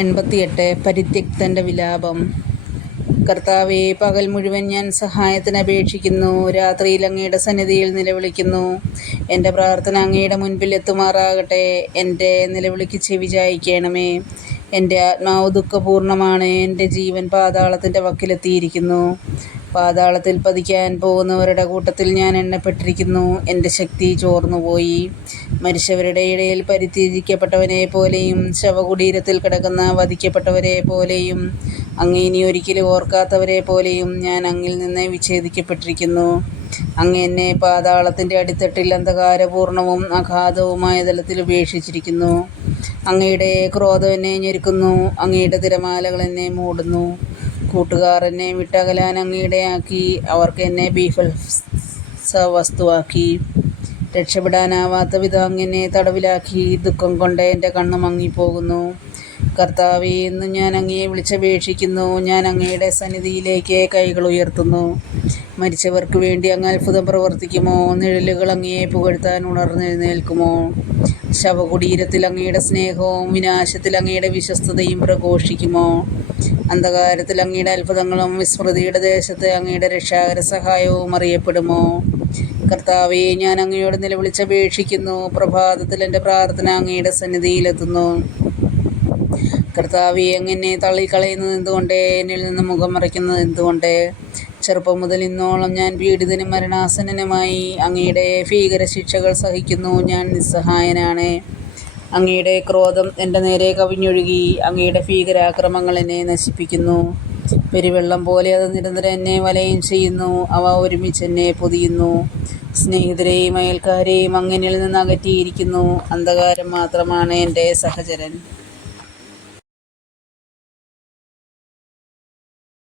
88 പരിത്യക്തന്റെ വിലാപം. കർത്താവേ, പകൽ മുഴുവൻ ഞാൻ സഹായത്തിന് അപേക്ഷിക്കുന്നു, രാത്രിയിൽ അങ്ങയുടെ സന്നിധിയിൽ നിലവിളിക്കുന്നു. എൻ്റെ പ്രാർത്ഥന അങ്ങയുടെ മുൻപിൽ എത്തുമാറാകട്ടെ. എൻ്റെ നിലവിളിക്ക് ചെവി ചായിക്കണമേ. എൻ്റെ ആത്മാവ് ദുഃഖപൂർണ്ണമാണ്, എൻ്റെ ജീവൻ പാതാളത്തിൻ്റെ വക്കിലെത്തിയിരിക്കുന്നു. പാതാളത്തിൽ പതിക്കാൻ പോകുന്നവരുടെ കൂട്ടത്തിൽ ഞാൻ എണ്ണപ്പെട്ടിരിക്കുന്നു. എൻ്റെ ശക്തി ചോർന്നുപോയി. മരിച്ചവരുടെ ഇടയിൽ പരിത്യജിക്കപ്പെട്ടവനെ പോലെയും ശവകുടീരത്തിൽ കിടക്കുന്ന വധിക്കപ്പെട്ടവരെ പോലെയും അങ്ങ് ഇനി ഒരിക്കലും ഓർക്കാത്തവരെ പോലെയും ഞാൻ അങ്ങിൽ നിന്ന് വിച്ഛേദിക്കപ്പെട്ടിരിക്കുന്നു. അങ്ങ് എന്നെ പാതാളത്തിൻ്റെ അടിത്തട്ടിൽ അന്ധകാരപൂർണവും അഗാധവുമായ തലത്തിൽ ഉപേക്ഷിച്ചിരിക്കുന്നു. അങ്ങയുടെ ക്രോധം എന്നെ ഞെരുക്കുന്നു, അങ്ങയുടെ തിരമാലകൾ എന്നെ മൂടുന്നു. കൂട്ടുകാർ എന്നെ വിട്ടകലാൻ അങ്ങയിടയാക്കി, അവർക്ക് എന്നെ വസ്തുവാക്കി. രക്ഷപ്പെടാനാവാത്ത വിധം അങ്ങെന്നെ തടവിലാക്കി. ദുഃഖം കൊണ്ട് എൻ്റെ കണ്ണ് മങ്ങിപ്പോകുന്നു. കർത്താവേ, എന്നും ഞാൻ അങ്ങയെ വിളിച്ചപേക്ഷിക്കുന്നു. ഞാൻ അങ്ങയുടെ സന്നിധിയിലേക്ക് കൈകൾ ഉയർത്തുന്നു. മരിച്ചവർക്ക് വേണ്ടി അങ്ങ് അത്ഭുതം പ്രവർത്തിക്കുമോ? നിഴലുകൾ അങ്ങയെ പുകഴ്ത്താൻ ഉണർന്നെഴുന്നേൽക്കുമോ? ശവകുടീരത്തിൽ അങ്ങയുടെ സ്നേഹവും വിനാശത്തിൽ അങ്ങയുടെ വിശ്വസ്തതയും പ്രഘോഷിക്കുമോ? അന്ധകാരത്തിൽ അങ്ങയുടെ അത്ഭുതങ്ങളും വിസ്മൃതിയുടെ ദേശത്ത് അങ്ങയുടെ രക്ഷാകര സഹായവും അറിയപ്പെടുമോ? കർത്താവേ, ഞാൻ അങ്ങയോട് നിലവിളിച്ചപേക്ഷിക്കുന്നു. പ്രഭാതത്തിൽ എൻ്റെ പ്രാർത്ഥന അങ്ങയുടെ സന്നിധിയിലെത്തുന്നു. കർത്താവേ, അങ്ങെന്നെ തള്ളിക്കളയുന്നത് എന്തുകൊണ്ട്? എന്നിൽ നിന്ന് മുഖം മറയ്ക്കുന്നത് എന്തുകൊണ്ട്? ചെറുപ്പം മുതൽ ഇന്നോളം ഞാൻ പീഡിതനും മരണാസന്നനുമായി അങ്ങയുടെ ഭീകര ശിക്ഷകൾ സഹിക്കുന്നു. ഞാൻ നിസ്സഹായനാണ്. അങ്ങയുടെ ക്രോധം എൻ്റെ നേരെ കവിഞ്ഞൊഴുകി. അങ്ങയുടെ ഭീകരാക്രമങ്ങൾ എന്നെ നശിപ്പിക്കുന്നു. പെരുവെള്ളം പോലെ അത് നിരന്തരം എന്നെ വലയം ചെയ്യുന്നു. അവ ഒരുമിച്ച് എന്നെ പൊതിയുന്നു. സ്നേഹിതരെയും അയൽക്കാരെയും അങ്ങനിൽ നിന്ന് അകറ്റിയിരിക്കുന്നു. അന്ധകാരം മാത്രമാണ് എൻ്റെ സഹചരൻ.